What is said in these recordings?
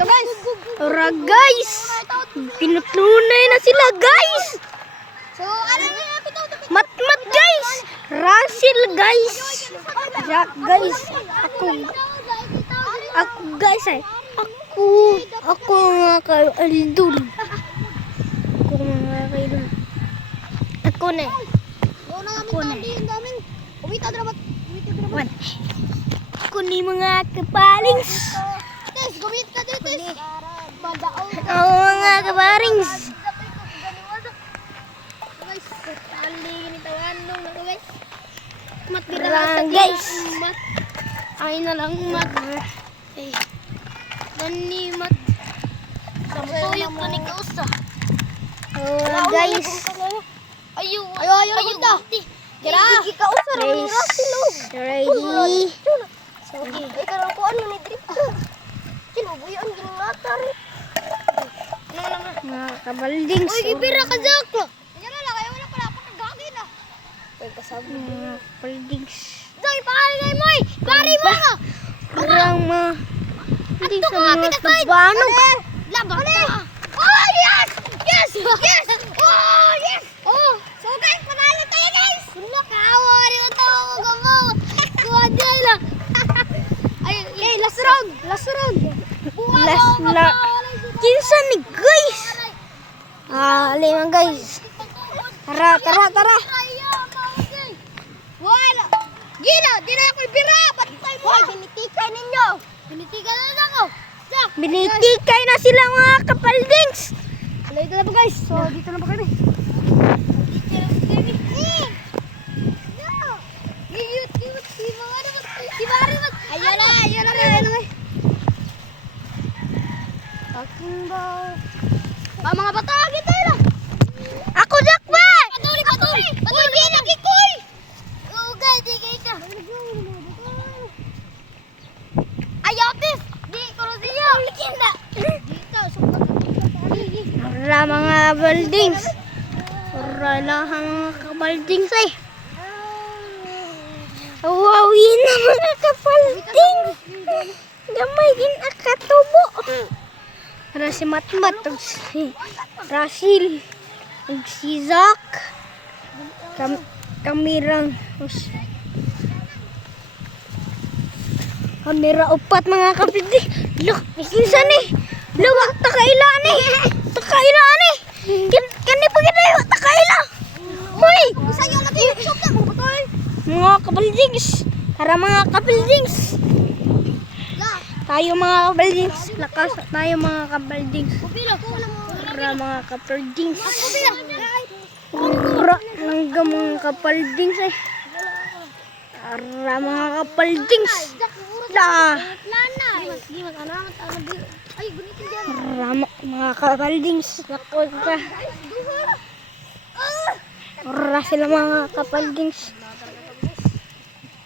Ito guys. Ora guys. Pinutunay na sila guys. So, ano na yung ito? Matmat guys. Russell guys. Jack guys. Ako guys ay. Ako mga ka-idol. Ako mga ka-idol. Ako na. Ako na. Umita dramat. Ako ni mga kapalings. Tes, gumit ka dito, tes. Madaong. Oo mga kapalings. Guys, tali ganito anong na guys. Mat Guys. Mat. Ay na lang mat. Eh. Gani mat. Sampoyok pa ni kausa. Oo guys. Ayo kita. Kira. Gigi kausa ra ni Russell. Ready. Okay. Ay karang ko ano ni drip. Kinubuyan ginungata rin. Mga kabaldings. Uy, gibira ka Jack. Yan na kayo wala pala ako kagagin ah. Uy, kasabi. Mga kabaldings. Dai, pari kay Moy. Pari mo ka. Parang mga hindi Ato sa ka mga kita kay. tabanog. Labang ka. Oh, yes! Yes! Yes! Oh, yes! Oh, so guys, panalo tayo guys. Kuno kawa rin ito ako gamo. Kuha dyan. Ay, last round. Last round. Kinsa ni guys. Lima guys. Tara. Wala. Gina, di na ako ibira. Patay mo. Hoy, binitikay ninyo. Binitikay na ako. Jack. Binitikay na sila mga kapaldings. Alay, dito na po guys. So, dito na po kami. Ayan na. Talking about... mga bata, kita yun. Ako Jackman! Patuloy. Uy, di kikoy. Ugay, di kayo siya. Ayaw, tis. Di, kurosiyo. Ulikin na. Dito, Para mga kabaldings. Para lahat mga kabaldings ay. Awawin na mga kapaldings. Gamay din akatubo. Para si Matmat, si Russell, si Zack, kamirang kamera upat mga kapitid. Look, kinsa ni? Luwa, takaila ni. Kani pa kita takaila. Hoy, Sa'yo na tayo. Shop na mo, patoy. mga kapaldings. Para mga kapaldings. Tayo mga kabaldings. Lakas tayo mga kabaldings. Pupila. Para mga kapaldings. Pupila. Para hanggang mga kapaldings ay. Para mga kapaldings. Lana. Ay, gunitin dyan. Para mga kapaldings. Lakot ka. Para sila mga kapaldings.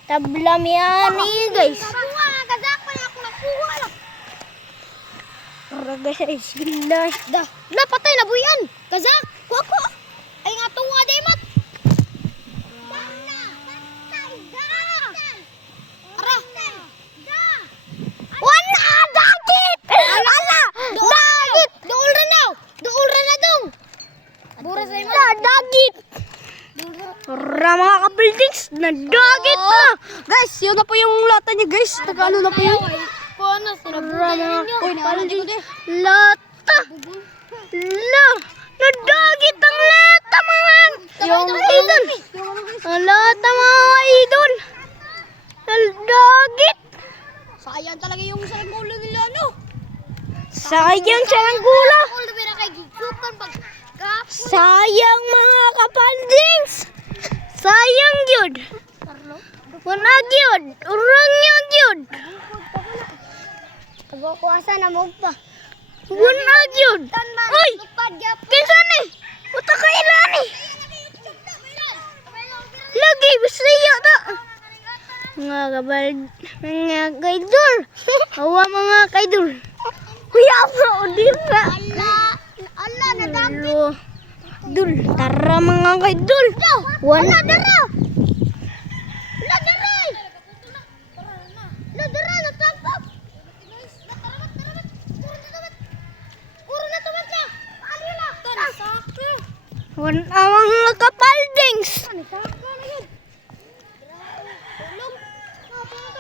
Tablam yan eh guys. Nakuha, kazak pa niya ako nakuha lang. Para guys, gila. Napatay na buyan. Kazak, kuha ko. Ay nga tuwa, Demat. Ara. Wala! Dagit! Ala! Dagit! Dool ra na dong. Bura sa ima. Dagit! Para mga kapaldings, nadagit na! Guys, yun na po yung lata niya guys. Tagalo na po yun. Paano sila Para mga Uy, kapaldings. Lata! Nadagit ang lata mga idol! Ang lata mga idol! Nadagit! Sayang talaga yung saranggulo nila, no? Sayang siya ng gula! All the way na kay Gigupan pag kap. Sayang mga kapaldings! Sayang yun! Wala yun! Urang yun yun! Pagkukuasa na mo pa. Wala yun! Uy! Kinsa ni? Uta ka ilan ni? Lagi, bisaya ta! Mga kabald... Mga kaidol! Awa mga kaidol! Kuya bro, di ba? Allah, nadapit. Dul, tara mga kaidol! Wala Dara! La dara! La dara, natapap! Mga kapaldings.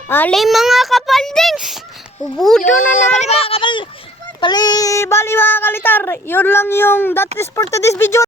Ali mga kapaldings. Ubudo na na. Bali mga kalitar. Yun lang yung that is for today's video.